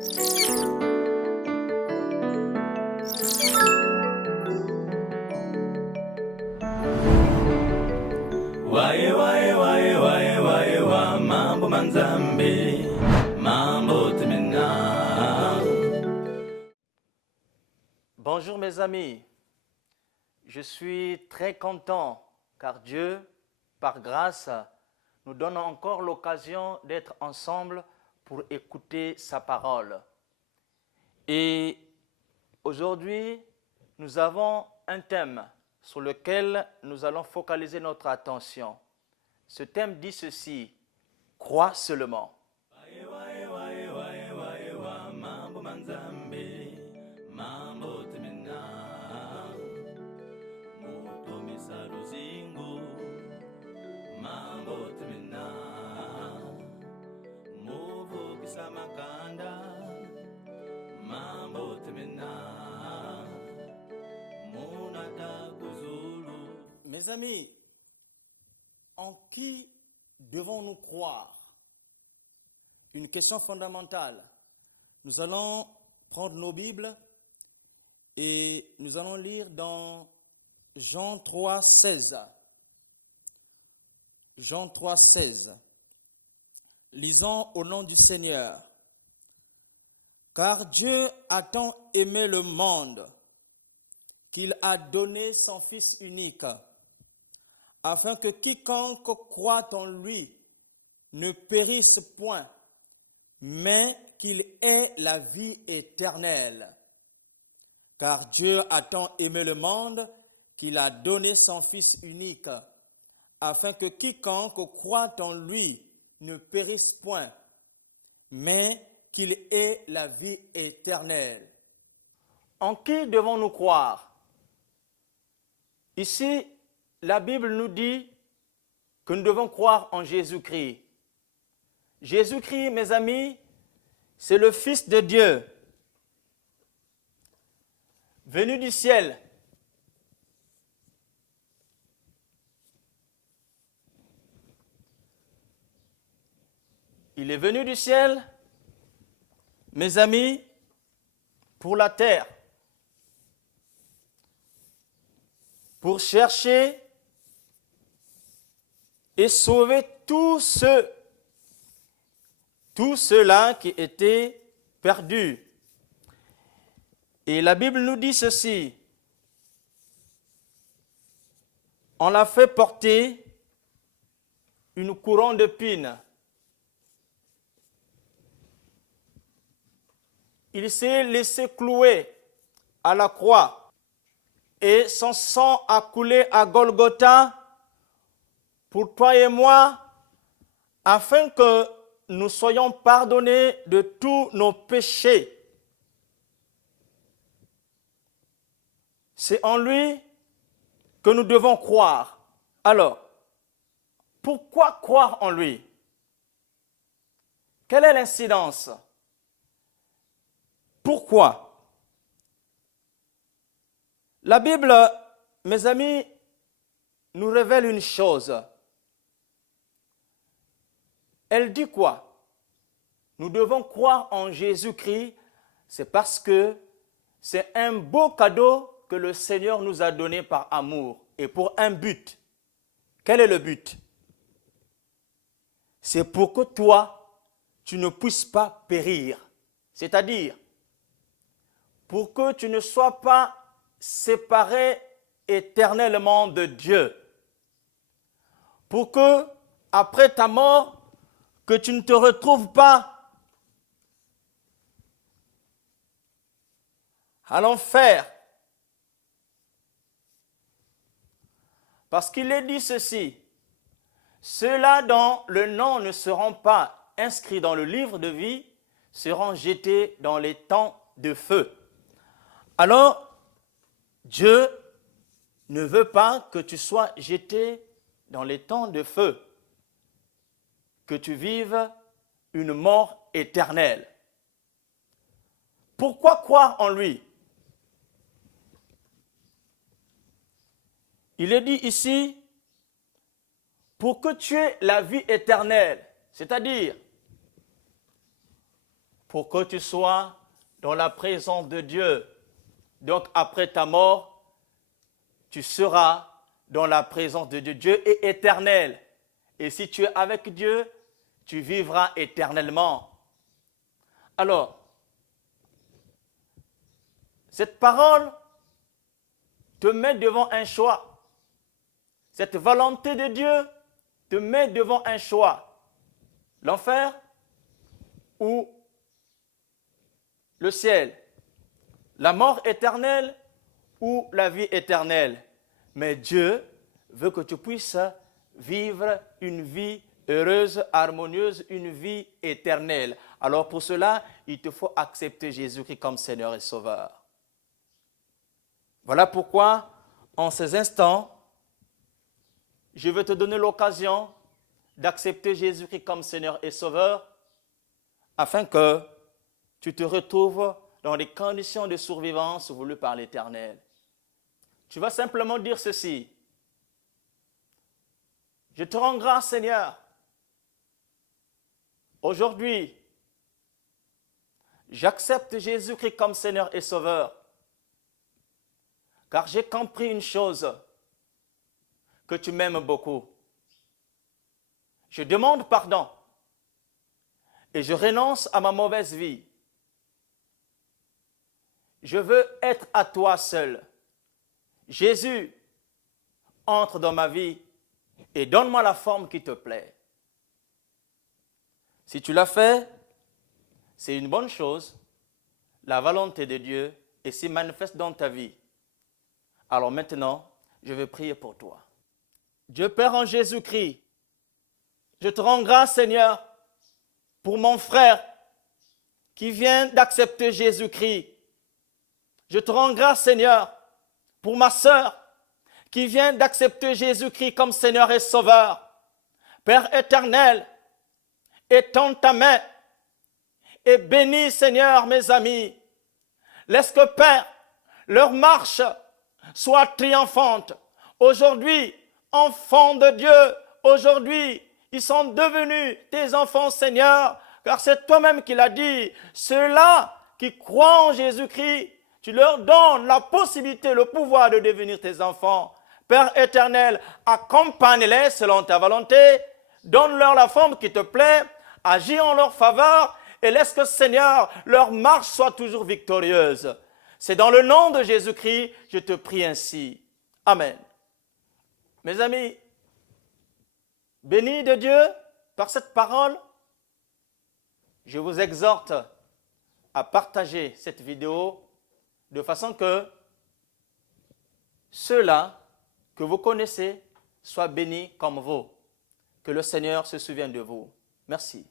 Wae wae wae wae wae wa mambo manzambe mambo temena. Bonjour mes amis, je suis très content car Dieu, par grâce, nous donne encore l'occasion d'être ensemble pour écouter sa parole. Et aujourd'hui, nous avons un thème sur lequel nous allons focaliser notre attention. Ce thème dit ceci: crois seulement. Mes amis, en qui devons-nous croire? Une question fondamentale. Nous allons prendre nos Bibles et nous allons lire dans Jean 3, 16. Jean 3, 16. Lisons au nom du Seigneur. Car Dieu a tant aimé le monde qu'il a donné son Fils unique, afin que quiconque croit en lui ne périsse point, mais qu'il ait la vie éternelle. Car Dieu a tant aimé le monde qu'il a donné son Fils unique, afin que quiconque croit en lui ne périsse point, mais qu'il ait la vie éternelle. En qui devons-nous croire? Ici, la Bible nous dit que nous devons croire en Jésus-Christ. Jésus-Christ, mes amis, c'est le Fils de Dieu, venu du ciel. Il est venu du ciel, mes amis, pour la terre, pour chercher et sauver tous ceux-là qui étaient perdus. Et la Bible nous dit ceci: on l'a fait porter une couronne d'épines. Il s'est laissé clouer à la croix et son sang a coulé à Golgotha pour toi et moi, afin que nous soyons pardonnés de tous nos péchés. C'est en lui que nous devons croire. Alors, pourquoi croire en lui? Quelle est l'incidence? Pourquoi? La Bible, mes amis, nous révèle une chose. Elle dit quoi? Nous devons croire en Jésus-Christ, c'est parce que c'est un beau cadeau que le Seigneur nous a donné par amour et pour un but. Quel est le but? C'est pour que toi, tu ne puisses pas périr. C'est-à-dire, pour que tu ne sois pas séparé éternellement de Dieu. Pour que, après ta mort, que tu ne te retrouves pas à l'enfer. Parce qu'il est dit ceci: ceux-là dont le nom ne seront pas inscrits dans le livre de vie seront jetés dans les temps de feu. Alors, Dieu ne veut pas que tu sois jeté dans les temps de feu, que tu vives une mort éternelle. Pourquoi croire en lui? Il est dit ici, pour que tu aies la vie éternelle, c'est-à-dire pour que tu sois dans la présence de Dieu. Donc après ta mort, tu seras dans la présence de Dieu. Dieu est éternel. Et si tu es avec Dieu, tu vivras éternellement. Alors, cette parole te met devant un choix. Cette volonté de Dieu te met devant un choix. L'enfer ou le ciel. La mort éternelle ou la vie éternelle. Mais Dieu veut que tu puisses vivre une vie heureuse, harmonieuse, une vie éternelle. Alors pour cela, il te faut accepter Jésus-Christ comme Seigneur et Sauveur. Voilà pourquoi, en ces instants, je veux te donner l'occasion d'accepter Jésus-Christ comme Seigneur et Sauveur, afin que tu te retrouves dans les conditions de survivance voulues par l'Éternel. Tu vas simplement dire ceci. Je te rends grâce, Seigneur. Aujourd'hui, j'accepte Jésus-Christ comme Seigneur et Sauveur, car j'ai compris une chose, que tu m'aimes beaucoup. Je demande pardon et je renonce à ma mauvaise vie. Je veux être à toi seul. Jésus, entre dans ma vie et donne-moi la forme qui te plaît. Si tu l'as fait, c'est une bonne chose. La volonté de Dieu et s'y manifeste dans ta vie. Alors maintenant, je vais prier pour toi. Dieu Père en Jésus-Christ, je te rends grâce, Seigneur, pour mon frère qui vient d'accepter Jésus-Christ. Je te rends grâce, Seigneur, pour ma sœur qui vient d'accepter Jésus-Christ comme Seigneur et Sauveur. Père éternel, étends ta main et bénis, Seigneur, mes amis. Laisse que, Père, leur marche soit triomphante. Aujourd'hui, enfants de Dieu, aujourd'hui, ils sont devenus tes enfants, Seigneur, car c'est toi-même qui l'as dit. Ceux-là qui croient en Jésus-Christ, tu leur donnes la possibilité, le pouvoir de devenir tes enfants. Père éternel, accompagne-les selon ta volonté, donne-leur la forme qui te plaît, agis en leur faveur et laisse que, Seigneur, leur marche soit toujours victorieuse. C'est dans le nom de Jésus-Christ, je te prie ainsi. Amen. Mes amis, bénis de Dieu par cette parole, je vous exhorte à partager cette vidéo de façon que ceux-là que vous connaissez soient bénis comme vous. Que le Seigneur se souvienne de vous. Merci.